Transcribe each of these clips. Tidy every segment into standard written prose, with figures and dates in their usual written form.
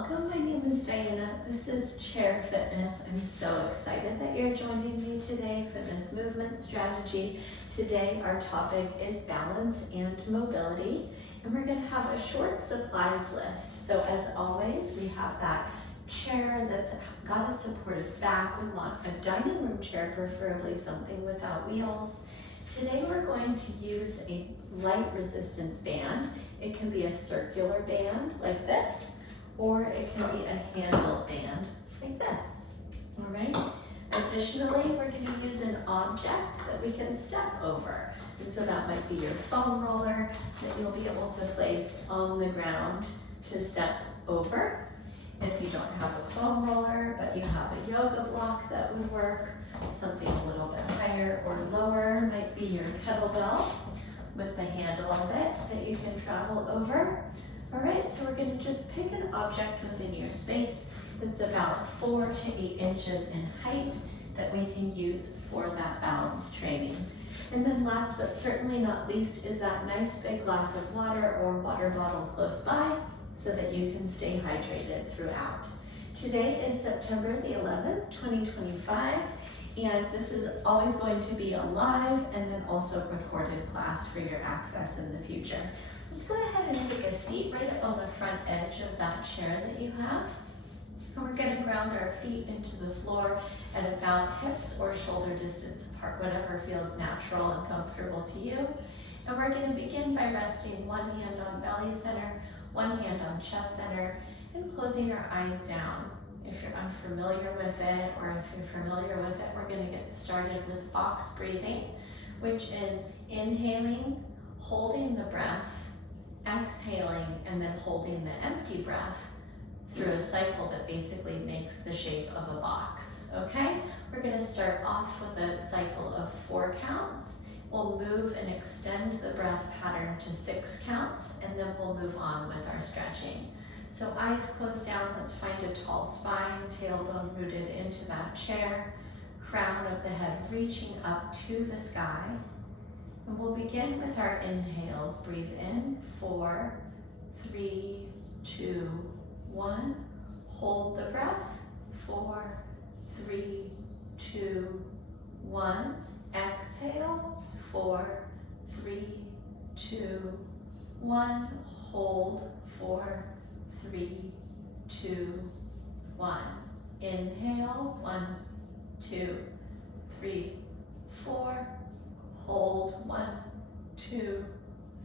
welcome. My name is Diana. This is Chair Fitness. I'm so excited that you're joining me today for this movement strategy. Today our topic is balance and mobility, and we're going to have a short supplies list. So as always, we have that chair that's got a supportive back. We want a dining room chair, preferably something without wheels. Today we're going to use a light resistance band. It can be a circular band like this, or it can be a handled band like this, all right? Additionally, we're going to use an object that we can step over. And so that might be your foam roller that you'll be able to place on the ground to step over. If you don't have a foam roller, but you have a yoga block that would work, something a little bit higher or lower might be your kettlebell with the handle of it that you can travel over. All right, so we're going to just pick an object within your space that's about 4 to 8 inches in height that we can use for that balance training. And then last but certainly not least is that nice big glass of water or water bottle close by so that you can stay hydrated throughout. Today is September the 11th, 2025. And this is always going to be a live and then also recorded class for your access in the future. Let's go ahead and take a seat right up on the front edge of that chair that you have. And we're going to ground our feet into the floor at about hips or shoulder distance apart, whatever feels natural and comfortable to you. And we're going to begin by resting one hand on belly center, one hand on chest center, and closing our eyes down. If you're unfamiliar with it, or if you're familiar with it, we're going to get started with box breathing, which is inhaling, holding the breath, exhaling, and then holding the empty breath through a cycle that basically makes the shape of a box, okay? We're going to start off with a cycle of 4 counts. We'll move and extend the breath pattern to 6 counts, and then we'll move on with our stretching. So eyes closed down, let's find a tall spine, tailbone rooted into that chair, crown of the head reaching up to the sky. And we'll begin with our inhales. Breathe in, 4, 3, 2, 1. Hold the breath, 4, 3, 2, 1. Exhale, 4, 3, 2, 1. Hold, 4, 3, 2, 1. Inhale, 1, 2, 3, 4. Hold, 1, 2,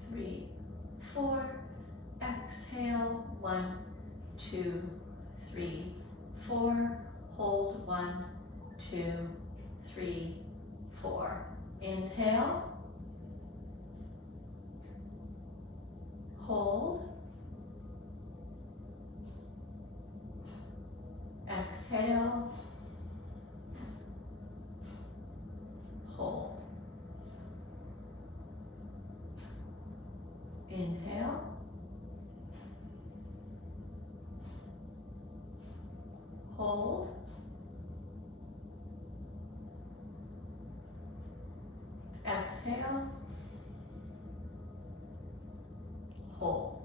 3, 4. Exhale, 1, 2, 3, 4. Hold, 1, 2, 3, 4. Inhale. Hold. Exhale. Hold. Inhale. Hold. Exhale. Hold.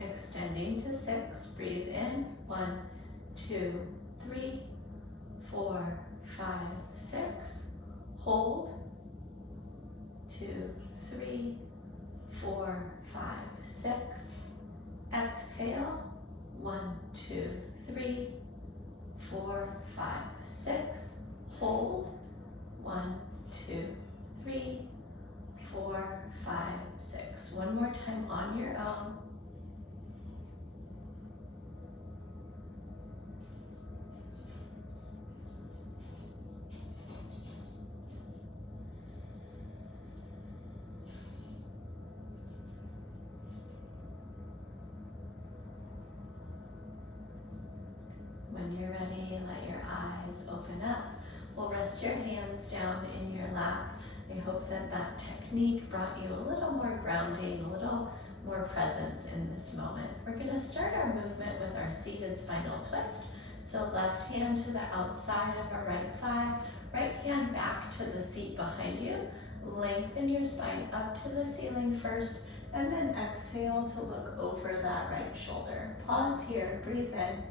Extending to 6, breathe in, 1, 2, 3, 4, 5, 6. Hold, 2, 3, 4, 5, 6. Exhale, 1, 2, 3, 4, 5, 6. Hold, 1, 2, 3, 4, 5, 6. One more time on your own. When you're ready, let your eyes open up. We'll rest your hands down in your lap. I hope that that technique brought you a little more grounding, a little more presence in this moment. We're going to start our movement with our seated spinal twist. So left hand to the outside of our right thigh, right hand back to the seat behind you. Lengthen your spine up to the ceiling first, And then exhale to look over that right shoulder. Pause here, breathe in.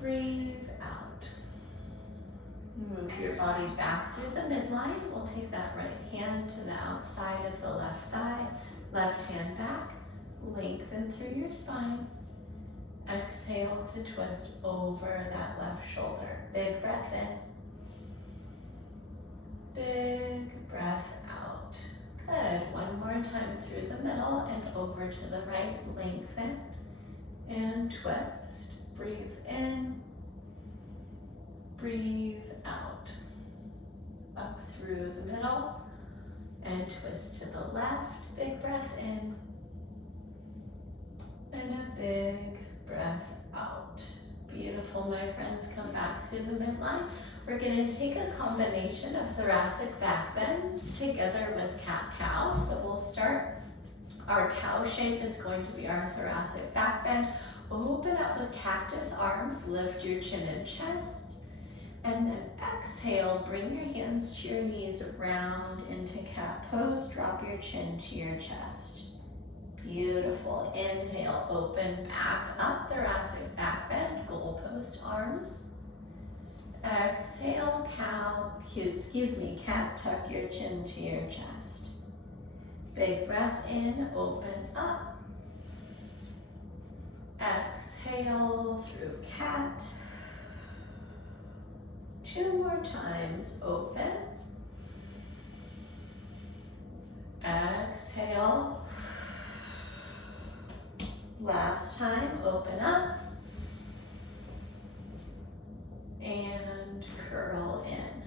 Breathe out. Move your body back through the midline. We'll take that right hand to the outside of the left thigh, left hand back, lengthen through your spine. Exhale to twist over that left shoulder. Big breath in. Big breath out. Good. One more time through the middle and over to the right. Lengthen and twist. Breathe in. Breathe out. Up through the middle and twist to the left. Big breath in. And a big breath out. Beautiful, my friends. Come back through the midline. We're going to take a combination of thoracic back bends together with cat-cow. So we'll start. Our cow shape is going to be our thoracic back bend. Open up with cactus arms. Lift your chin and chest. And then exhale, bring your hands to your knees, round into cat pose. Drop your chin to your chest. Beautiful. Inhale, open back up, thoracic back bend, goalpost arms. Exhale, cat, tuck your chin to your chest. Big breath in, open up. Exhale through cat. 2 more times, open. Exhale. Last time, open up. And curl in.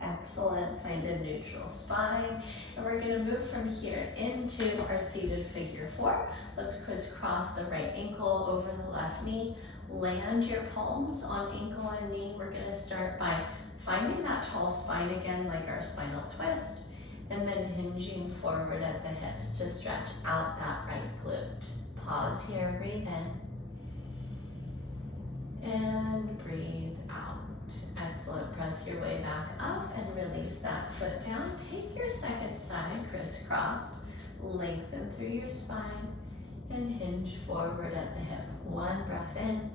Excellent, find a neutral spine. And we're gonna move from here into our seated figure 4. Let's crisscross the right ankle over the left knee. Land your palms on ankle and knee. We're gonna start by finding that tall spine again, like our spinal twist, and then hinging forward at the hips to stretch out that right glute. Pause here, breathe in. And breathe out. Excellent, press your way back up and release that foot down. Take your second side, crisscrossed, lengthen through your spine, and hinge forward at the hip. 1 breath in.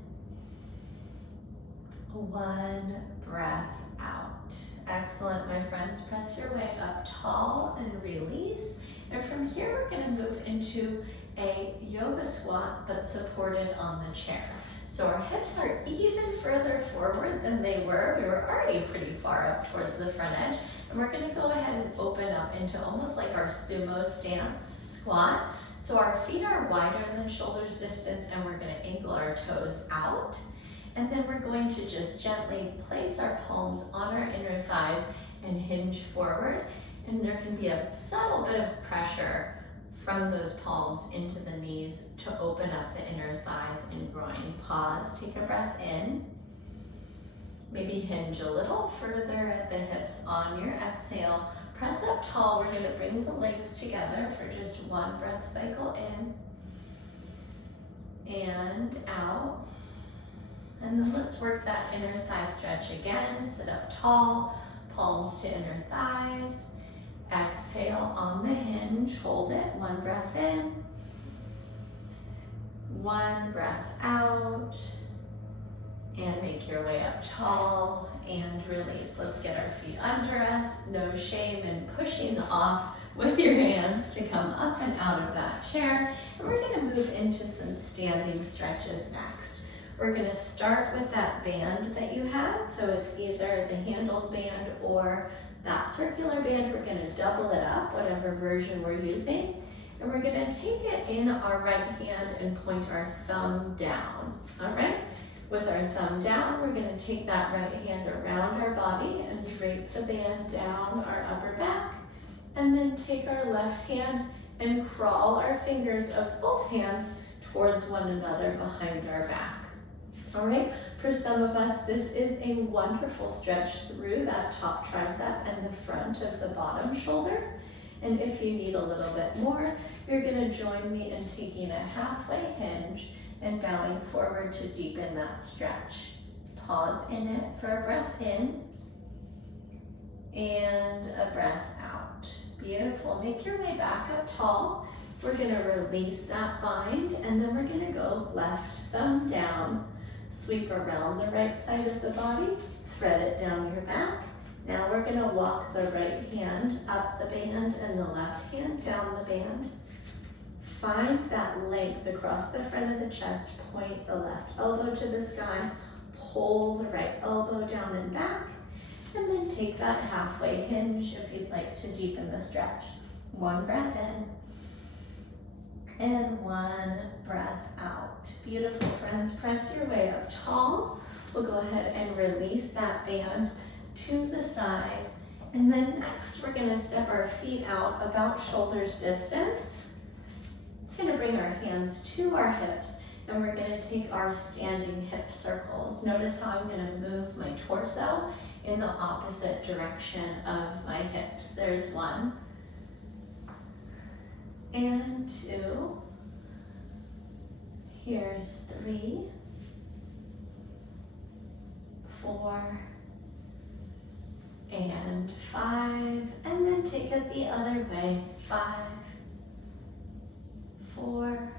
1 breath out. Excellent, my friends. Press your way up tall and release. And from here, we're gonna move into a yoga squat, but supported on the chair. So our hips are even further forward than they were. We were already pretty far up towards the front edge. And we're gonna go ahead and open up into almost like our sumo stance squat. So our feet are wider than shoulders distance, and we're gonna angle our toes out. And then we're going to just gently place our palms on our inner thighs and hinge forward. And there can be a subtle bit of pressure from those palms into the knees to open up the inner thighs and groin. Pause, take a breath in. Maybe hinge a little further at the hips on your exhale. Press up tall. We're gonna bring the legs together for just 1 breath cycle in and out. And then let's work that inner thigh stretch again. Sit up tall, palms to inner thighs. Exhale on the hinge, hold it, 1 breath in. 1 breath out. And make your way up tall and release. Let's get our feet under us. No shame in pushing off with your hands to come up and out of that chair. And we're gonna move into some standing stretches next. We're gonna start with that band that you had. So it's either the handled band or that circular band. We're gonna double it up, whatever version we're using. And we're gonna take it in our right hand and point our thumb down, all right? With our thumb down, we're gonna take that right hand around our body and drape the band down our upper back. And then take our left hand and crawl our fingers of both hands towards one another behind our back. All right, for some of us, this is a wonderful stretch through that top tricep and the front of the bottom shoulder. And if you need a little bit more, you're gonna join me in taking a halfway hinge and bowing forward to deepen that stretch. Pause in it for a breath in and a breath out. Beautiful. Make your way back up tall. We're gonna release that bind, and then we're gonna go left thumb down, sweep around the right side of the body, thread it down your back. Now we're gonna walk the right hand up the band and the left hand down the band. Find that length across the front of the chest, point the left elbow to the sky, pull the right elbow down and back, and then take that halfway hinge if you'd like to deepen the stretch. One breath in, and one breath out. Beautiful, friends. Press your way up tall. We'll go ahead and release that band to the side. And then next, we're gonna step our feet out about shoulders distance. We're gonna bring our hands to our hips, and we're gonna take our standing hip circles. Notice how I'm gonna move my torso in the opposite direction of my hips. There's one, and two. Here's 3, 4, and 5, and then take it the other way. 5, 4,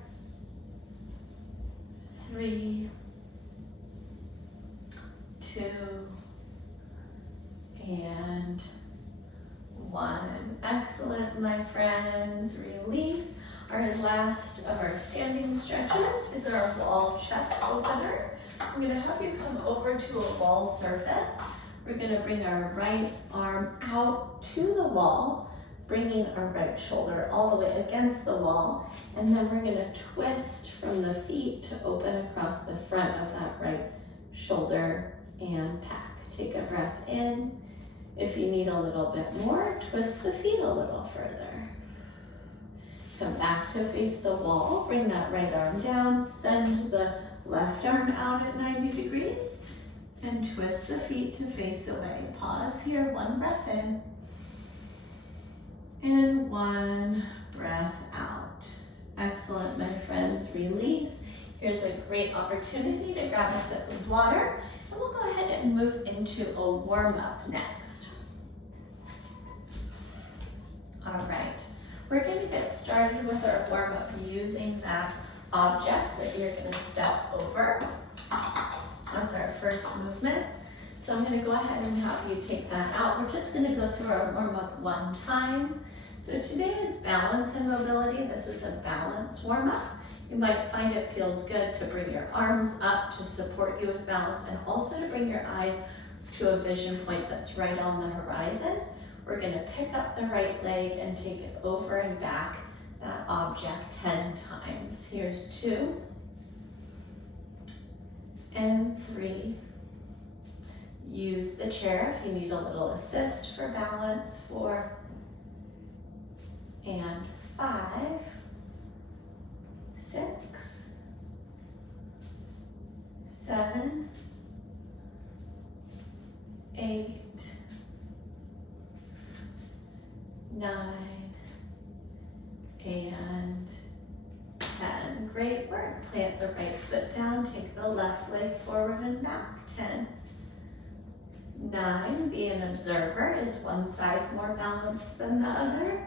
3, 2, and 1. Excellent, my friends. Release. Our last of our standing stretches is our wall chest opener. I'm gonna have you come over to a wall surface. We're gonna bring our right arm out to the wall, bringing our right shoulder all the way against the wall, and then we're gonna twist from the feet to open across the front of that right shoulder and pack. Take a breath in. If you need a little bit more, twist the feet a little further. Come back to face the wall, bring that right arm down, send the left arm out at 90 degrees, and twist the feet to face away. Pause here, one breath in, and one breath out. Excellent, my friends. Release. Here's a great opportunity to grab a sip of water, and we'll go ahead and move into a warm-up next. All right. We're going to get started with our warm-up using that object that you're going to step over. That's our first movement. So I'm going to go ahead and have you take that out. We're just going to go through our warm-up one time. So today is balance and mobility. This is a balance warm-up. You might find it feels good to bring your arms up to support you with balance, and also to bring your eyes to a vision point that's right on the horizon. We're gonna pick up the right leg and take it over and back that object 10 times. Here's 2, and 3. Use the chair if you need a little assist for balance. 4, and 5, 6, 7, 8, 9, and 10. Great work. Plant the right foot down, take the left leg forward and back. 10, 9, be an observer. Is one side more balanced than the other?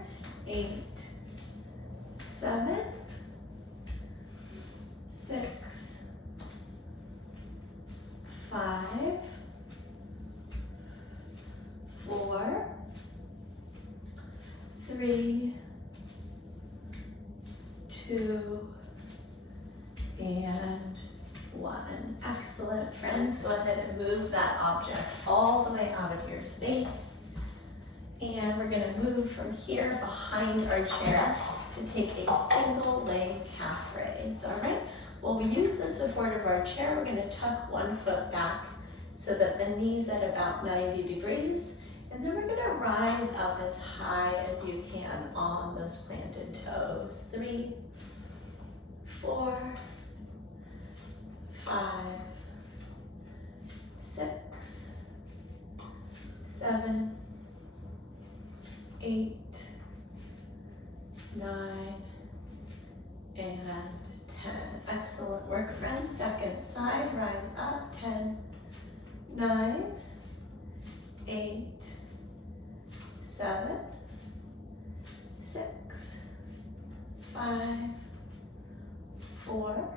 8, 7, 6, 5, 4, 3, 2, and 1. Excellent, friends. Go ahead and move that object all the way out of your space. And we're going to move from here behind our chair to take a single leg calf raise. All right? Well, we use the support of our chair. We're going to tuck one foot back so that the knee's at about 90 degrees. And then we're going to rise up as high as you can on those planted toes. 3, 4, 5, 6, 7, 8, 9, and 10. Excellent work, friends. Second side, rise up. 10, 9, 8, 7, 6, 5, 4,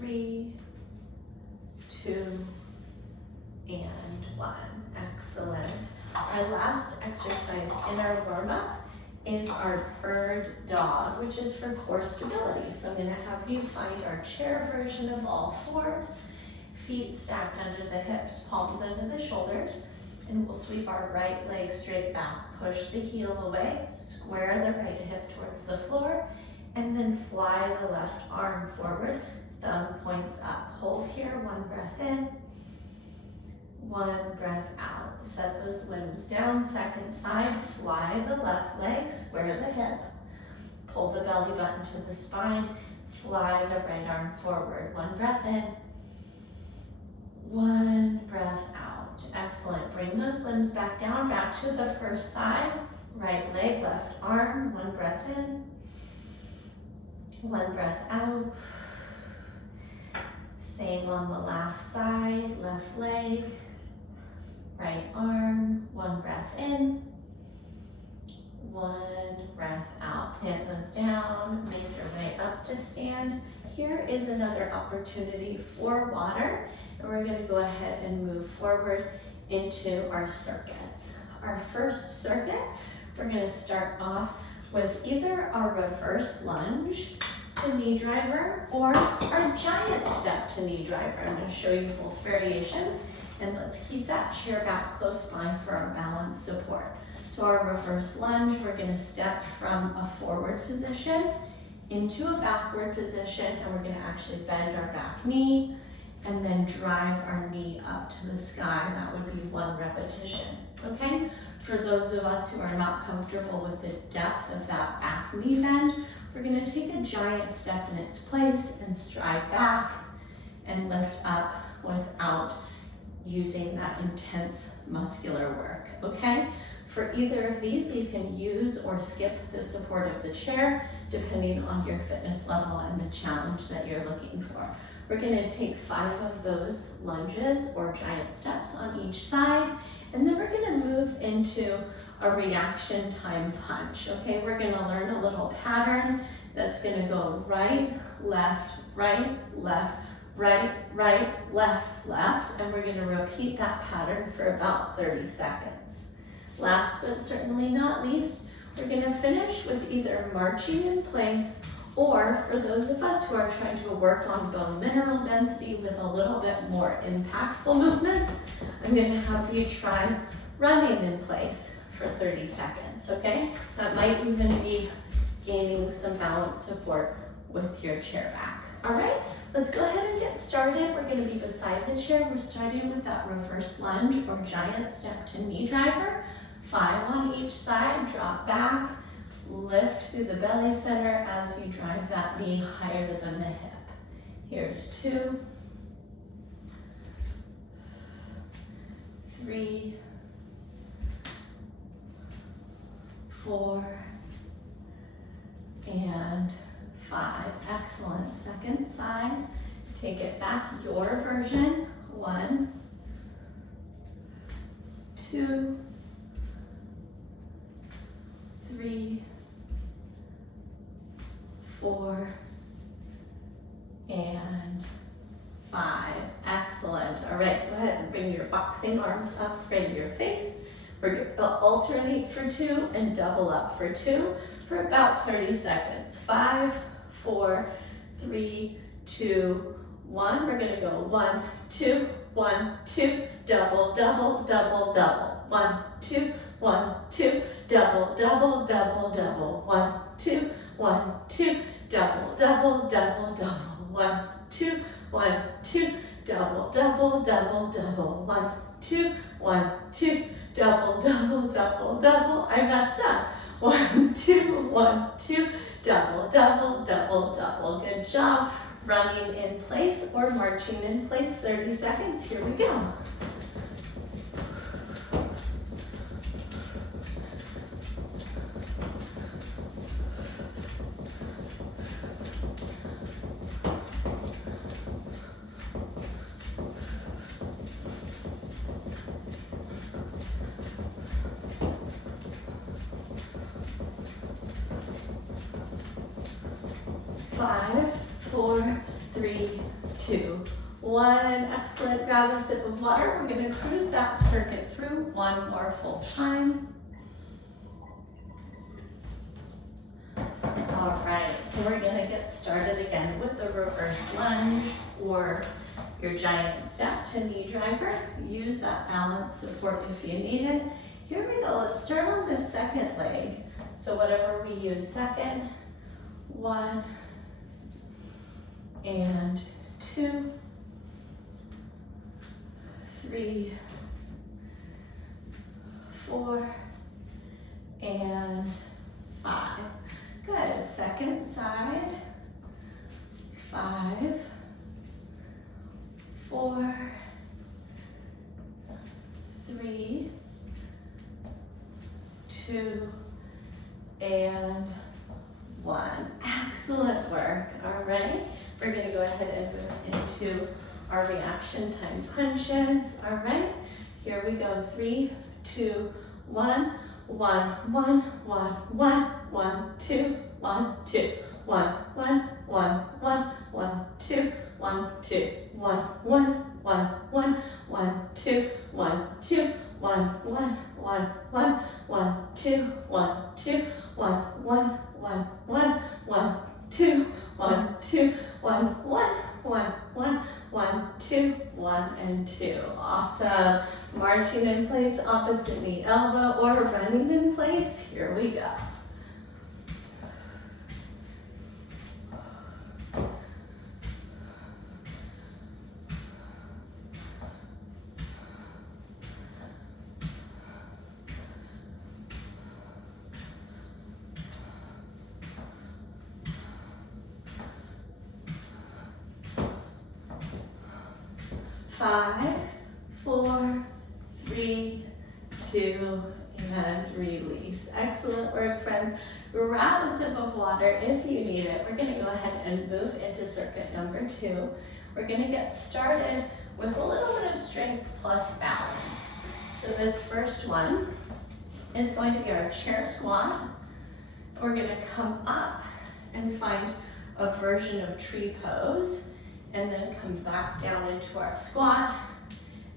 3, 2, and 1. Excellent. Our last exercise in our warm-up is our bird dog, which is for core stability. So I'm going to have you find our chair version of all fours, feet stacked under the hips, palms under the shoulders, and we'll sweep our right leg straight back. Push the heel away, square the right hip towards the floor, and then fly the left arm forward. Thumb points up. Hold here, 1 breath in, 1 breath out. Set those limbs down. Second side, fly the left leg, square the hip, pull the belly button to the spine, fly the right arm forward. 1 breath in, 1 breath out. Excellent. Bring those limbs back down, back to the first side. Right leg, left arm. 1 breath in, 1 breath out. Same on the last side, left leg, right arm. 1 breath in, 1 breath out. Plant those down, make your way up to stand. Here is another opportunity for water, and we're going to go ahead and move forward into our circuits. Our first circuit, we're going to start off with either our reverse lunge to knee driver or our giant step to knee driver. I'm going to show you both variations, and let's keep that chair back close by for our balance support. So our reverse lunge, we're going to step from a forward position into a backward position, and we're going to actually bend our back knee and then drive our knee up to the sky. That would be 1 repetition, okay? For those of us who are not comfortable with the depth of that back knee bend, we're going to take a giant step in its place and stride back and lift up without using that intense muscular work, okay? For either of these, you can use or skip the support of the chair, depending on your fitness level and the challenge that you're looking for. We're going to take 5 of those lunges or giant steps on each side, and then we're going to move into a reaction time punch, okay? We're going to learn a little pattern that's going to go right, left, right, left, right, right, left, left, and we're going to repeat that pattern for about 30 seconds. Last but certainly not least, we're going to finish with either marching in place, or for those of us who are trying to work on bone mineral density with a little bit more impactful movements, I'm going to have you try running in place for 30 seconds, okay? That might even be gaining some balance support with your chair back. All right, let's go ahead and get started. We're going to be beside the chair. We're starting with that reverse lunge or giant step to knee driver. 5 on each side, drop back, lift through the belly center as you drive that knee higher than the hip. Here's 2, 3, 4, and 5. Excellent. Second side, take it back, your version. 1, 2, 3, 4, and 5. Excellent. All right, go ahead and bring your boxing arms up, frame your face. We're going to alternate for 2 and double up for 2 for about 30 seconds. 5, 4, 3, 2, 1. We're going to go 1, 2, 1, 2, double, double, double, double. 1, 2, 1, 2, double, double, double, double. 1, 2, 1, 2, double, double, double, double. 1, 2, 1, 2, double, double, double, double. 1, 2, 1, 2, double, double, double, double. I messed up. 1, 2, 1, 2, double, double, double, double. Good job. Running in place or marching in place. 30 seconds. Here we go. 5, 4, 3, 2, 1. Excellent. Grab a sip of water. We're going to cruise that circuit through one more full time. All right, so we're going to get started again with the reverse lunge or your giant step to knee driver. Use that balance support if you need it. Here we go. Let's start on the second leg. So whatever we use second. 1 and 2, 3, 4, and 5. Good. Second side. 5, 4, 3, 2, and 1. Excellent work. All right. We're going to go ahead and move into our reaction time punches. All right. Here we go. 3, 2, 1. 1, 1, 1, 1, 1, 2, 1, 2, 1, 1, 1, 1, 1, 2, 1, 2, 1, 1, 1, 1, 1, 2, 1, 2, 1, 1, 1, 1, 1, 2, 1, 2, 1, 1, 1, 1, 1, 2, 1, 2, 1, 1, 1, 1, 1, 2, 1, and 2. Awesome. Marching in place, opposite knee elbow, or running in place. Here we go. Five, 4, 3, 2, and release. Excellent work, friends. Grab a sip of water if you need it. We're going to go ahead and move into circuit number 2. We're going to get started with a little bit of strength plus balance. So this first one is going to be our chair squat. We're going to come up and find a version of tree pose, and then come back down into our squat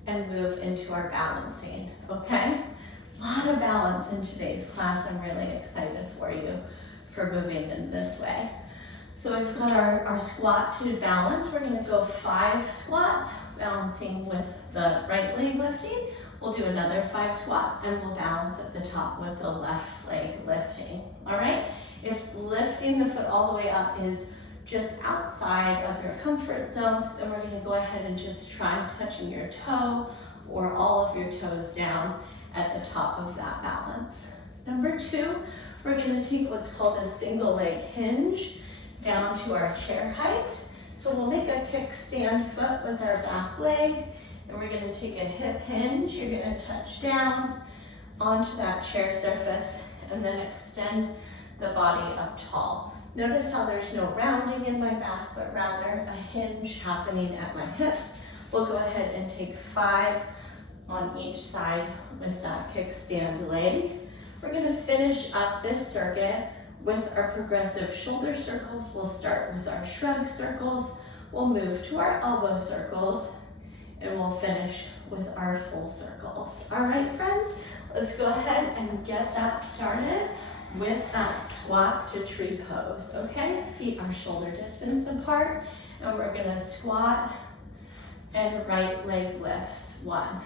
and move into our balancing, okay? A lot of balance in today's class. I'm really excited for you for moving in this way. So we've got our squat to balance. We're gonna go 5 squats, balancing with the right leg lifting. We'll do another 5 squats and we'll balance at the top with the left leg lifting, all right? If lifting the foot all the way up is just outside of your comfort zone, then we're gonna go ahead and just try touching your toe or all of your toes down at the top of that balance. Number 2, we're gonna take what's called a single leg hinge down to our chair height. So we'll make a kickstand foot with our back leg, and we're gonna take a hip hinge. You're gonna touch down onto that chair surface and then extend the body up tall. Notice how there's no rounding in my back, but rather a hinge happening at my hips. We'll go ahead and take 5 on each side with that kickstand leg. We're gonna finish up this circuit with our progressive shoulder circles. We'll start with our shrug circles. We'll move to our elbow circles, and we'll finish with our full circles. All right, friends, let's go ahead and get that started with that squat to tree pose, okay? Feet are shoulder distance apart, and we're gonna squat and right leg lifts. 1,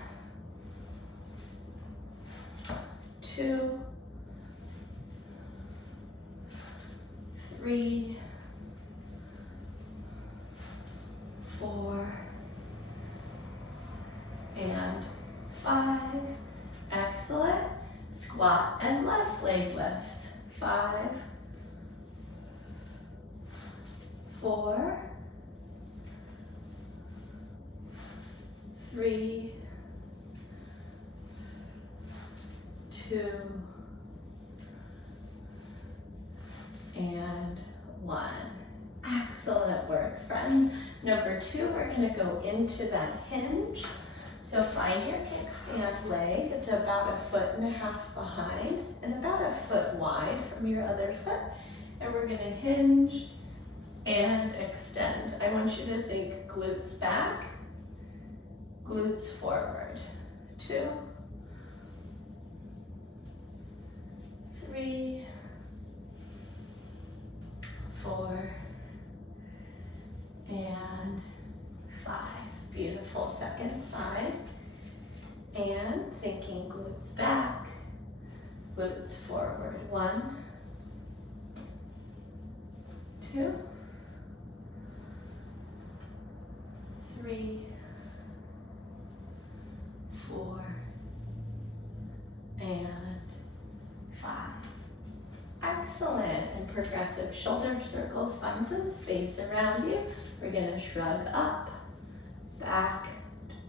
2, 3, 4, and 5. Excellent. Squat and left leg lifts. 5, 4, 3, 2, and 1. Excellent work, friends. Number 2, we're going to go into that hinge. So find your kickstand leg. It's about 1.5 feet behind and about 1 foot wide from your other foot. And we're gonna hinge and extend. I want you to think glutes back, glutes forward. 2, 3, 4, and 5. Beautiful. Second side. And thinking glutes back, glutes forward. 1, 2, 3, 4, and 5. Excellent. And progressive shoulder circles. Find some space around you. We're going to shrug up, back,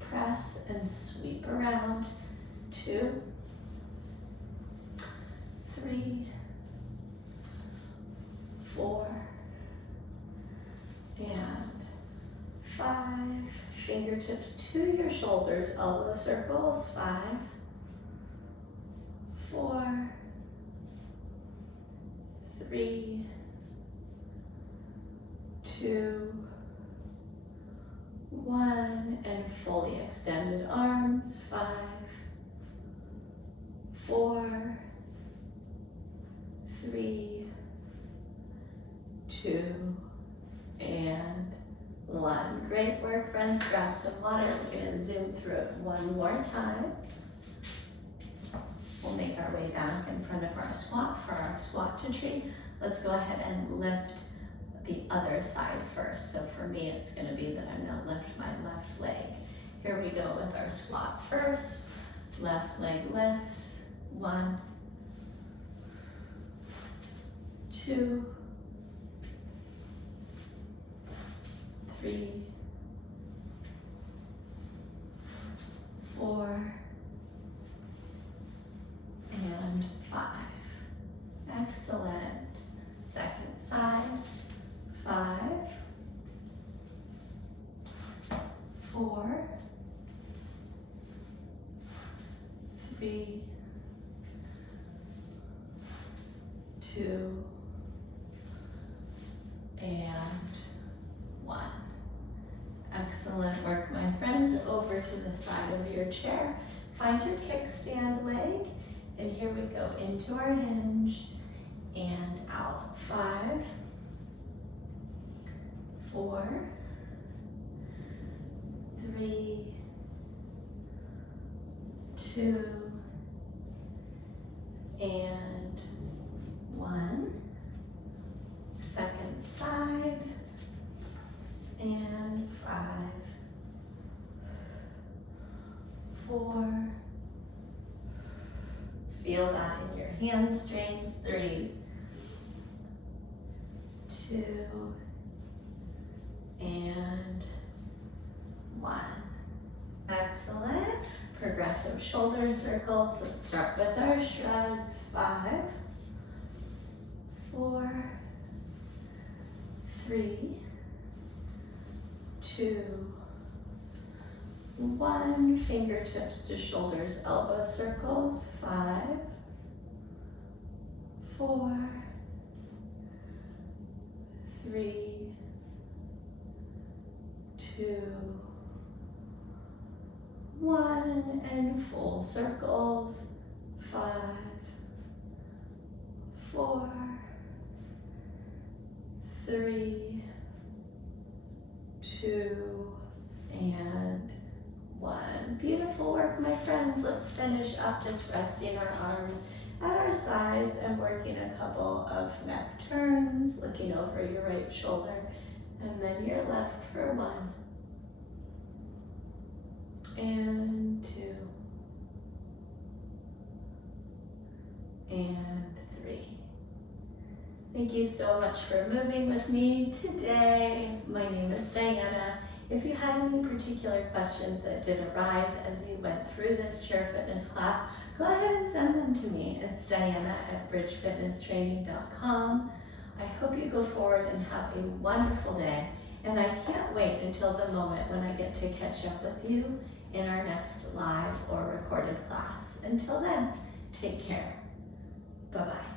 press, and sweep around. 2, 3, 4, and 5. Fingertips to your shoulders, elbow circles. 5, 4, 3, 2, 1, and fully extended arms. 5, 4, 3, 2, and 1. Great work, friends. Grab some water. We're going to zoom through it one more time. We'll make our way back in front of our squat for our squat to tree. Let's go ahead and lift the other side first. So for me, it's going to be that I'm going to lift my left leg. Here we go with our squat first. Left leg lifts. 1, 2, 3, 4, and 5. Excellent. Second side. 5, 4, 3, 2, and 1. Excellent work, my friends. Over to the side of your chair. Find your kickstand leg, and here we go into our hinge and out. 5, 4, 3, 2, and 1. Second side, and 5, 4, feel that in your hamstrings. 3, 2, and 1. Excellent. Progressive shoulder circles. Let's start with our shrugs. 5, 4, 3, 2, 1. Fingertips to shoulders, elbow circles. 5, 4, 3, 2, 1, and full circles. 5, 4, 3, 2, and 1. Beautiful work, my friends. Let's finish up just resting our arms at our sides and working a couple of neck turns, looking over your right shoulder, and then your left for 1, and 2, and 3. Thank you so much for moving with me today. My name is Diana. If you had any particular questions that did arise as you went through this chair fitness class, go ahead and send them to me. It's diana@bridgefitnesstraining.com. I hope you go forward and have a wonderful day. And I can't wait until the moment when I get to catch up with you in our next live or recorded class. Until then, take care. Bye-bye.